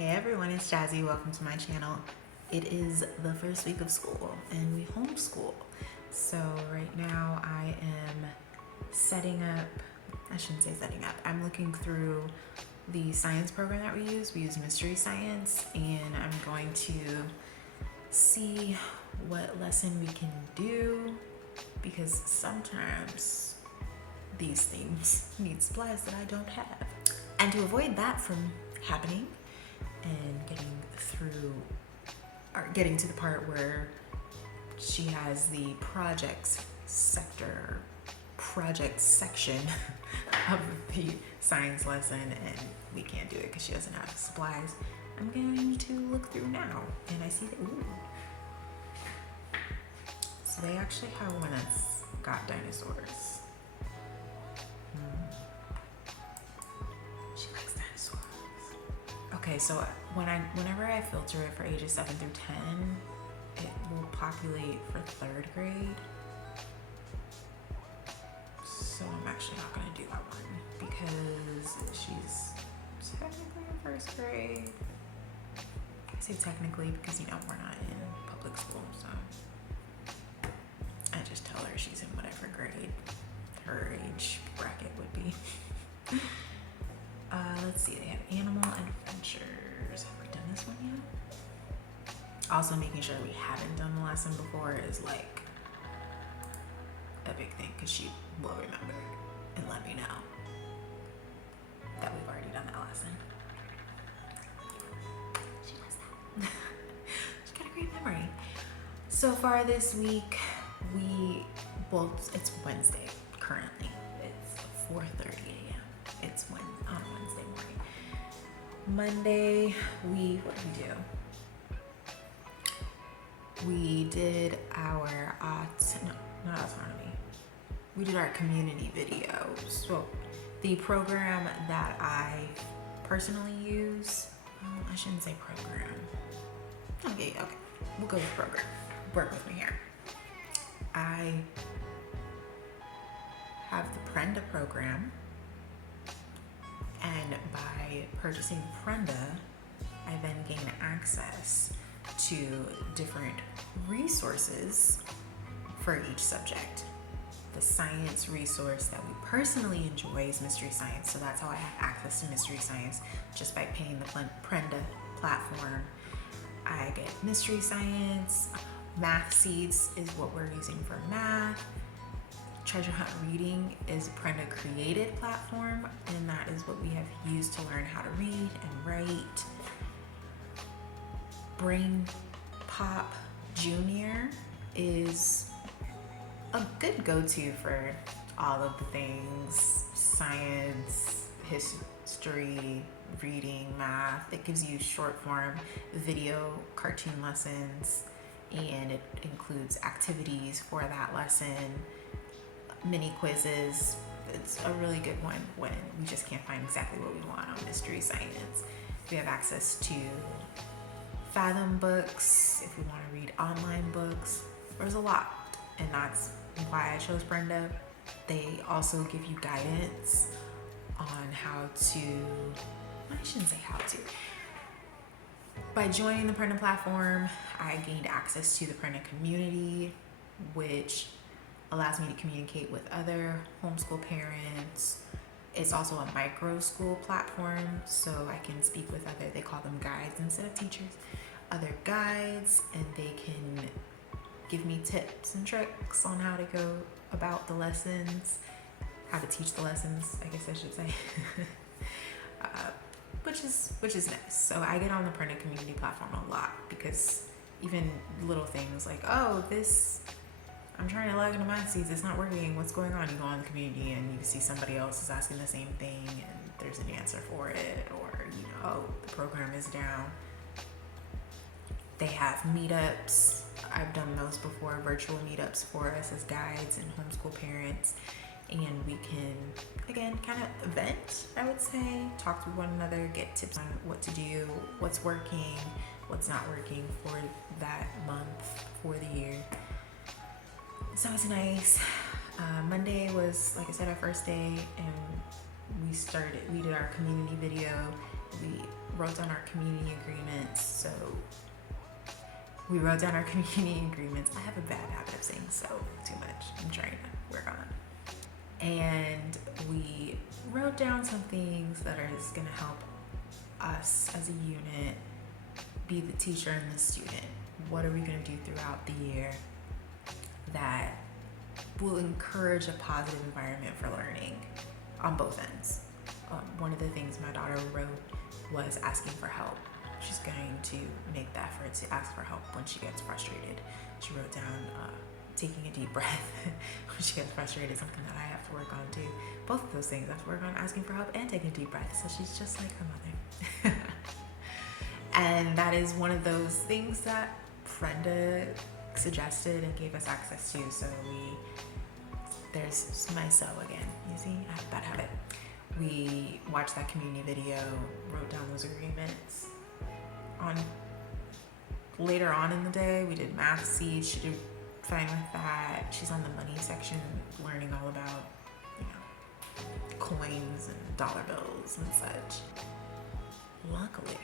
Hey everyone, it's Jazzy. Welcome to my channel. It is the first week of school and we homeschool. So right now I am I'm looking through the science program that we use. We use Mystery Science, and I'm going to see what lesson we can do because sometimes these things need supplies that I don't have. And to avoid that from happening and getting to the part where she has the project section of the science lesson and we can't do it because she doesn't have supplies, I'm going to look through now and I see that, ooh. So they actually have one that's got dinosaurs. She likes dinosaurs. Okay, so whenever I filter it for ages 7 through 10, it will populate for 3rd grade. So I'm actually not gonna do that one because she's technically in 1st grade. I say technically because we're not in public school, so I just tell her she's in whatever grade her age bracket would be. Let's see, they have Animal Adventures. Have we done this one yet? Also making sure we haven't done the lesson before is like a big thing because she will remember and let me know that we've already done that lesson. She does that. She's got a great memory. So far this week, it's Wednesday currently. It's 4:30 a.m. It's on Wednesday morning. Monday, what did we do? We did our not autonomy. We did our community videos. So the program that I personally use, I shouldn't say program. Okay, we'll go with program. Work with me here. I have the Prenda program, and by purchasing Prenda, I then gain access to different resources for each subject. The science resource that we personally enjoy is Mystery Science, so that's how I have access to Mystery Science, just by paying the Prenda platform. I get Mystery Science. Math Seeds is what we're using for math. Treasure Hunt Reading is a Prenda created platform, and that is what we have used to learn how to read and write. Brainpop Junior is a good go-to for all of the things: science, history, reading, math. It gives you short form video cartoon lessons, and it includes activities for that lesson, mini quizzes. It's a really good one when we just can't find exactly what we want on Mystery Science. We have access to Fathom books if we want to read online books. There's a lot, and that's why I chose Brenda. They also give you guidance on I shouldn't say how to. By joining the Prenda platform, I gained access to the Prenda community, which allows me to communicate with other homeschool parents. It's also a micro school platform, so I can speak with they call them guides instead of teachers, other guides, and they can give me tips and tricks on how to go about the lessons, how to teach the lessons, I guess I should say. Which is nice. So I get on the Prenda community platform a lot because even little things like, I'm trying to log into Math Seeds, it's not working, what's going on? You go on the community and you see somebody else is asking the same thing and there's an answer for it, or the program is down. They have meetups. I've done those before, virtual meetups for us as guides and homeschool parents, and we can, again, kind of vent, I would say, talk to one another, get tips on what to do, what's working, what's not working for that month, for the year. So it's nice. Monday was, like I said, our first day, and we did our community video. wrote down our community agreements. So we wrote down our community agreements. I have a bad habit of saying so too much. I'm trying to work on it. And we wrote down some things that are just going to help us as a unit be the teacher and the student. What are we going to do throughout the year that will encourage a positive environment for learning on both ends? One of the things my daughter wrote was asking for help. She's going to make the effort to ask for help when she gets frustrated. She wrote down taking a deep breath when she gets frustrated, something that I have to work on too. Both of those things I have to work on, asking for help and taking a deep breath. So she's just like her mother. And that is one of those things that Brenda suggested and gave us access to. So there's my so again. You see, I have a bad habit. We watched that community video, wrote down those agreements. Later on in the day, we did math seeds. She did fine with that. She's on the money section, learning all about, coins and dollar bills and such. Luckily,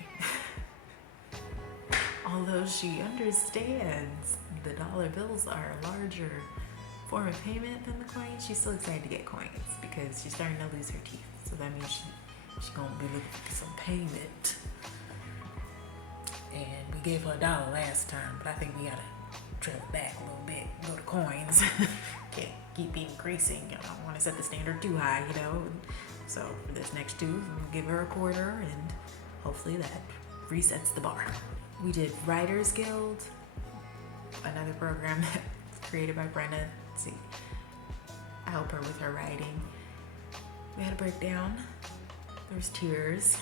although she understands the dollar bills are a larger form of payment than the coins, she's still excited to get coins because she's starting to lose her teeth. So that means she's gonna be looking for some payment. And we gave her $1 last time, but I think we gotta trail it back a little bit, go to coins. Can't keep increasing. I don't want to set the standard too high, So for this next two, we'll give her a quarter, and hopefully that resets the bar. We did Writers Guild, another program that's created by Brenda to help her with her writing. We had a breakdown. There's tears.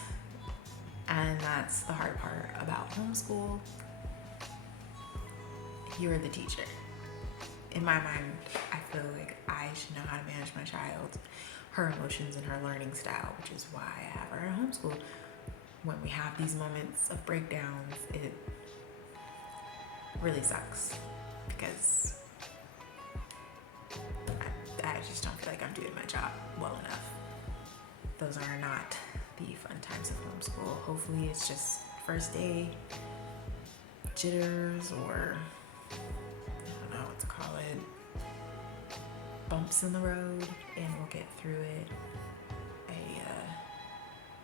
And that's the hard part about homeschool. You're the teacher. In my mind, I feel like I should know how to manage my child, her emotions and her learning style, which is why I have her at homeschool. When we have these moments of breakdowns, it really sucks because I just don't feel like I'm doing my job well enough. Those are not the fun times of homeschool. Hopefully it's just first day jitters, or I don't know what to call it, bumps in the road, and we'll get through it.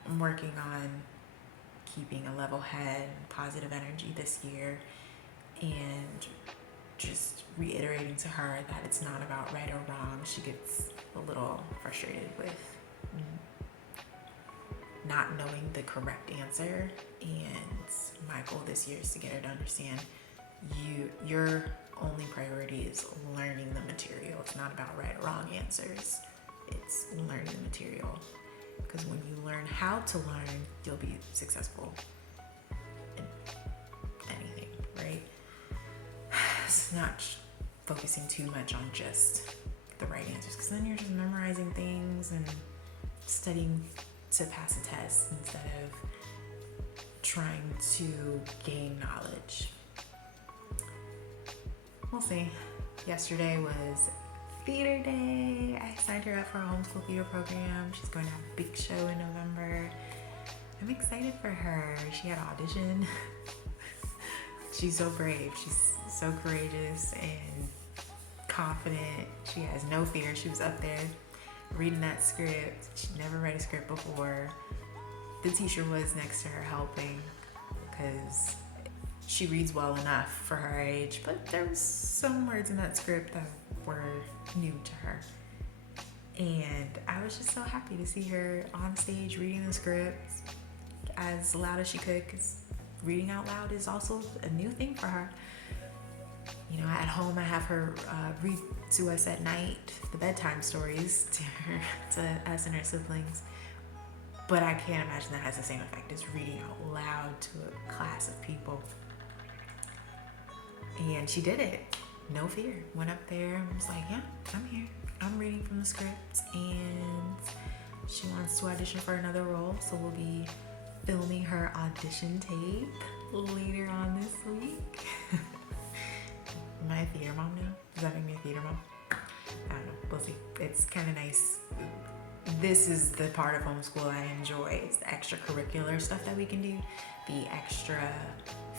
I'm working on keeping a level head and positive energy this year, and just reiterating to her that it's not about right or wrong. She gets a little frustrated with not knowing the correct answer, and my goal this year is to get her to understand your only priority is learning the material. It's not about right or wrong answers. It's learning the material, because when you learn how to learn, you'll be successful in anything, right? It's not focusing too much on just the right answers, because then you're just memorizing things and studying to pass a test instead of trying to gain knowledge. We'll see. Yesterday was theater day. I signed her up for a homeschool theater program. She's going to have a big show in November. I'm excited for her. She had an audition. She's so brave. She's so courageous and confident. She has no fear. She was up there reading that script. She'd never read a script before. The teacher was next to her helping because she reads well enough for her age, but there was some words in that script that were new to her. And I was just so happy to see her on stage reading the script as loud as she could, because reading out loud is also a new thing for her. At home I have her read to us at night the bedtime stories to us and her siblings. But I can't imagine that has the same effect as reading out loud to a class of people. And she did it. No fear. Went up there and was like, yeah, I'm here. I'm reading from the script. And she wants to audition for another role. So we'll be filming her audition tape later on this week. Am I a theater mom now? Does that make me a theater mom? I don't know. We'll see. It's kind of nice this is the part of homeschool I enjoy. It's the extracurricular stuff that we can do, the extra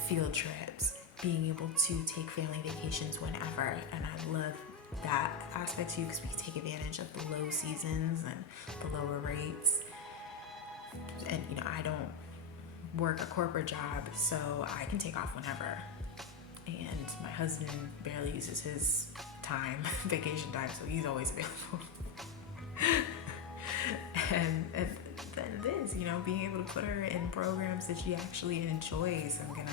field trips, being able to take family vacations whenever. And I love that aspect too, because we take advantage of the low seasons and the lower rates. And you know, I don't work a corporate job, so I can take off whenever. And my husband barely uses his time, vacation time, so he's always available. and then this, you know, being able to put her in programs that she actually enjoys. I'm gonna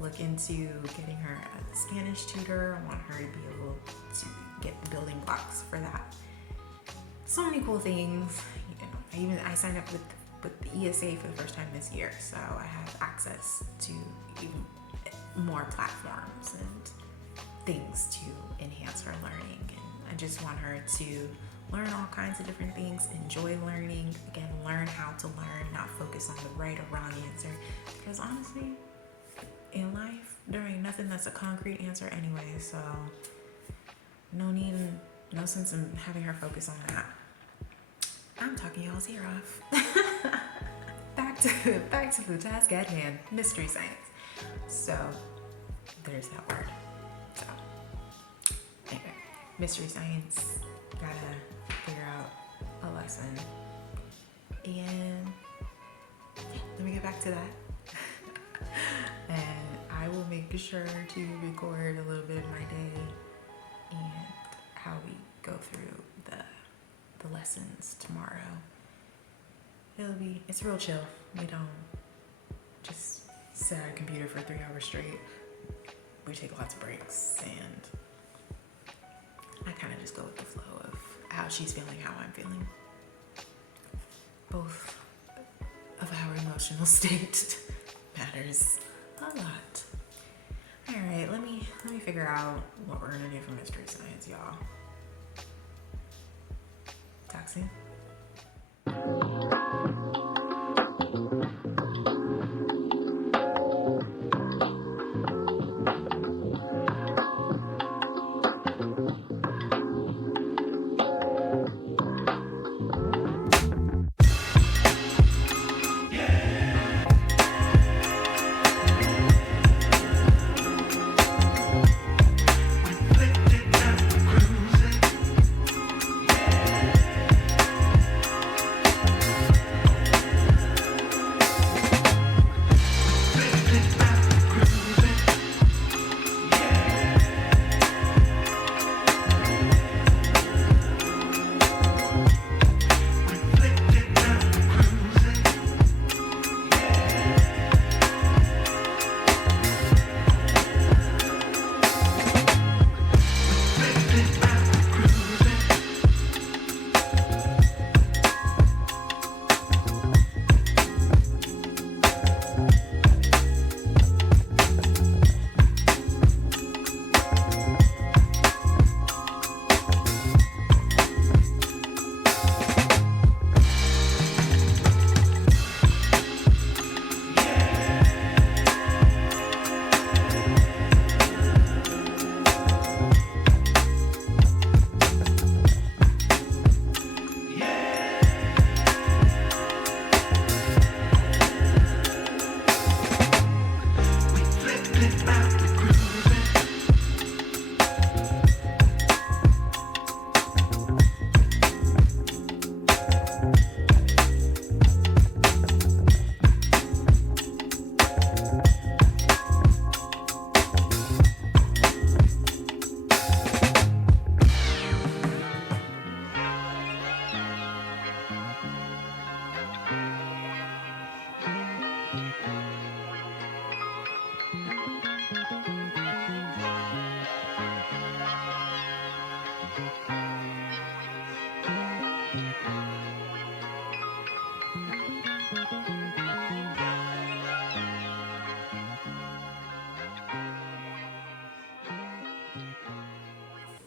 look into getting her a Spanish tutor. I want her to be able to get the building blocks for that. So many cool things. You know, I signed up with the ESA for the first time this year, so I have access to even more platforms and things to enhance her learning. And I just want her to learn all kinds of different things, enjoy learning, again, learn how to learn, not focus on the right or wrong answer. Because honestly, in life, there ain't nothing that's a concrete answer anyway, so no sense in having her focus on that. I'm talking y'all's ear off. Back to the task at hand, mystery science. So there's that word. So anyway, mystery science, gotta figure out a lesson. And yeah, let me get back to that. And I will make sure to record a little bit of my day and how we go through the lessons tomorrow. It's real chill. We don't just sit at a computer for 3 hours straight. We take lots of breaks, and I kind of just go with the flow of how she's feeling, how I'm feeling. Both of our emotional state matters a lot. All right, let me figure out what we're gonna do for mystery science, y'all. Talk soon.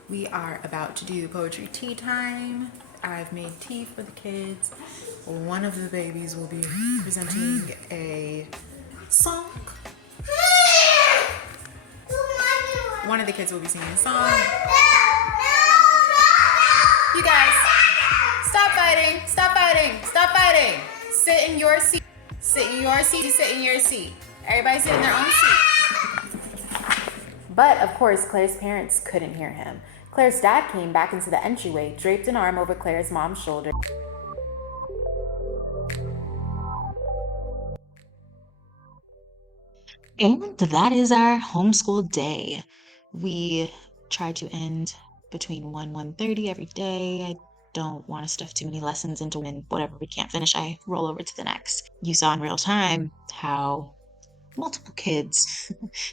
We are about to do poetry tea time. I've made tea for the kids. One of the babies will be presenting a song. One of the kids will be singing a song. You guys, Stop fighting. Stop fighting. Stop fighting. Sit in your seat. Sit in your seat. Sit in your seat. Everybody sit in their own seat. But of course, Claire's parents couldn't hear him. Claire's dad came back into the entryway, draped an arm over Claire's mom's shoulder. And that is our homeschool day. We try to end between 1:30 every day. I don't want to stuff too many lessons into when whatever we can't finish, I roll over to the next. You saw in real time how multiple kids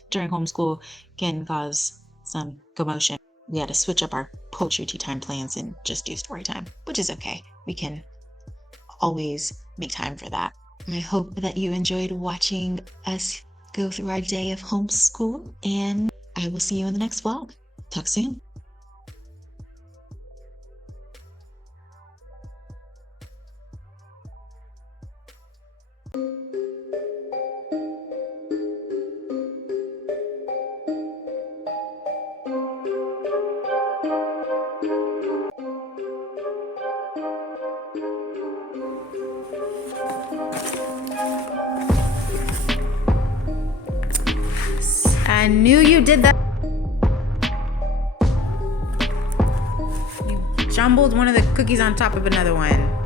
during homeschool can cause some commotion. We had to switch up our poetry tea time plans and just do story time, which is okay. We can always make time for that. I hope that you enjoyed watching us go through our day of homeschool, and I will see you in the next vlog. Talk soon. I knew you did that. You jumbled one of the cookies on top of another one.